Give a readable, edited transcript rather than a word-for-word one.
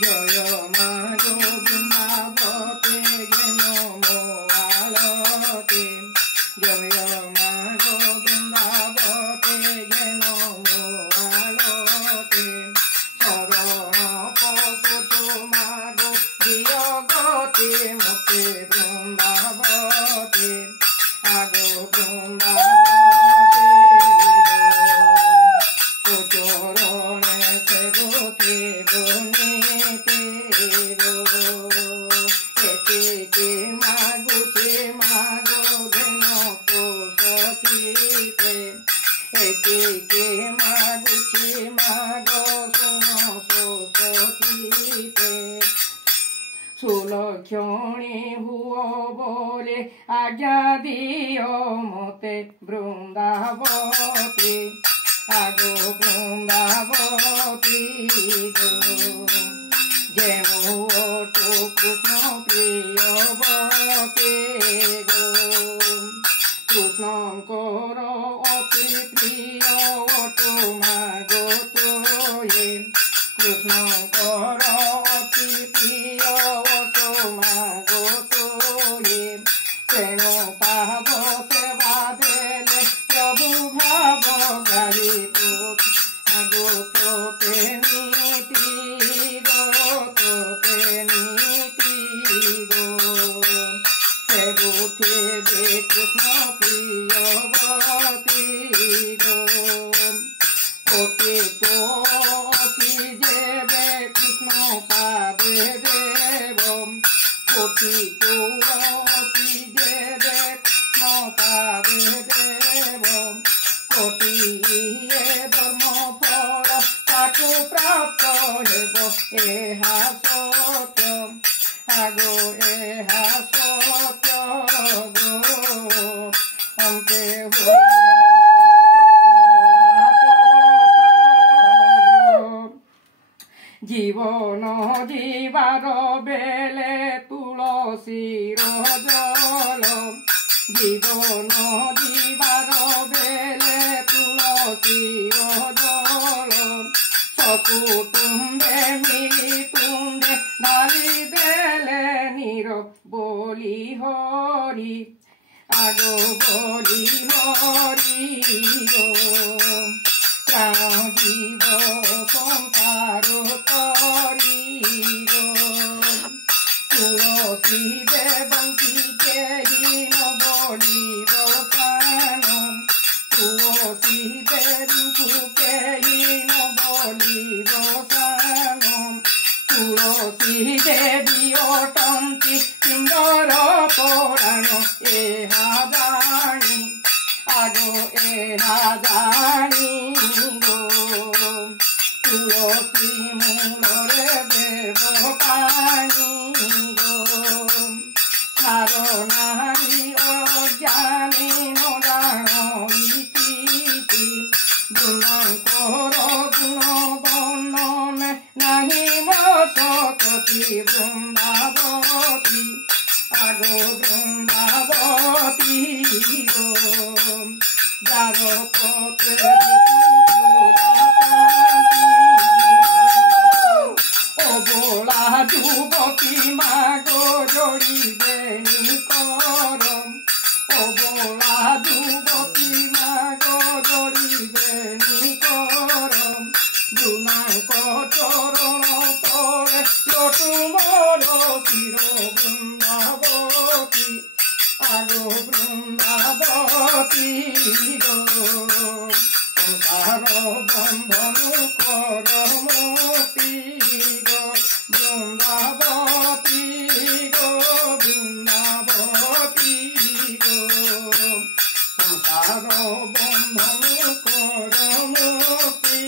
জয় মা গোবিন্দাবতে গেন মোয়ালতে জয় মা গোবিন্দাবতে গেন মোয়ালতে শরণ পশু তোমাগো দিয় গতি মতে বৃন্দাবতে আগো বৃন্দাবতে চরণে সেবতে বনেতে এতে মাগুতে মাগো ঘেন সচিতে এতে মাগুতে মাগো সচিতে সুলক্ষণী হুয় বলে আজ্ঞা দিও মতে বৃন্দাবতী আগো বৃন্দাবতী গো যেমুটু কৃষ্ণ প্রিয়বতী গো কৃষ্ণঙ্কর অতি প্রিয় তোমাগো তোয়ে কৃষ্ণঙ্কর অতি প্রিয় তোমাগো তোয়ে তেণ পাব সেবা দেলে প্রভু ভাব গাড়ি আগো তোতে নীতি গো সেবুতে বে কৃষ্ণ প্রিয়বতী গো পতিত অতি দেবে কৃষ্ণ পাবে দেব পতিত অতি দেবে কৃষ্ণ পাবে দেব কোটি ধর্ম ফল তাকু প্রাপ্ত হেব এহা সত্য আগো এহা সত্য গো অন্তে জীবন জীবার বেলে তুলসীর জল জীবন জীবার বেলে তুলসীর জল সকুটুম্বে মিলি তুম্বে ঢালি দেলে নির বলি হরি আগো বলি হরি গো প্রাণ জীব সংসার করি গো তুলসী দেবঙ্কি কেহীন বলিব সান তুলসী দেবଙ୍କୁ কেহীন বলিব সান তুলসী দেবী অটନ୍ତି সিন্দর পরাণ এহা জানি আগো এহা জানি গো তুলসী মূলরে দেব পানি গো কারণারি অজ্ঞানী নদান ইতি গুণাঙ্কর গুণ বর্ণন নাহি মসকতি বৃন্দাবতী আগো বৃন্দাবতী গো যার পথে অবলা যুবতী মাগো জড়িবে করম অবলা যুবতী মাগো জড়িবে করম গুণাঙ্ক চরণ তলে লটু মর শির বৃন্দাবতী আগো বৃন্দাবতী গো সংসার বন্ধন করমতি গো বৃন্দাবতী গো বৃন্দাবতী গো সংসার বন্ধন করমতি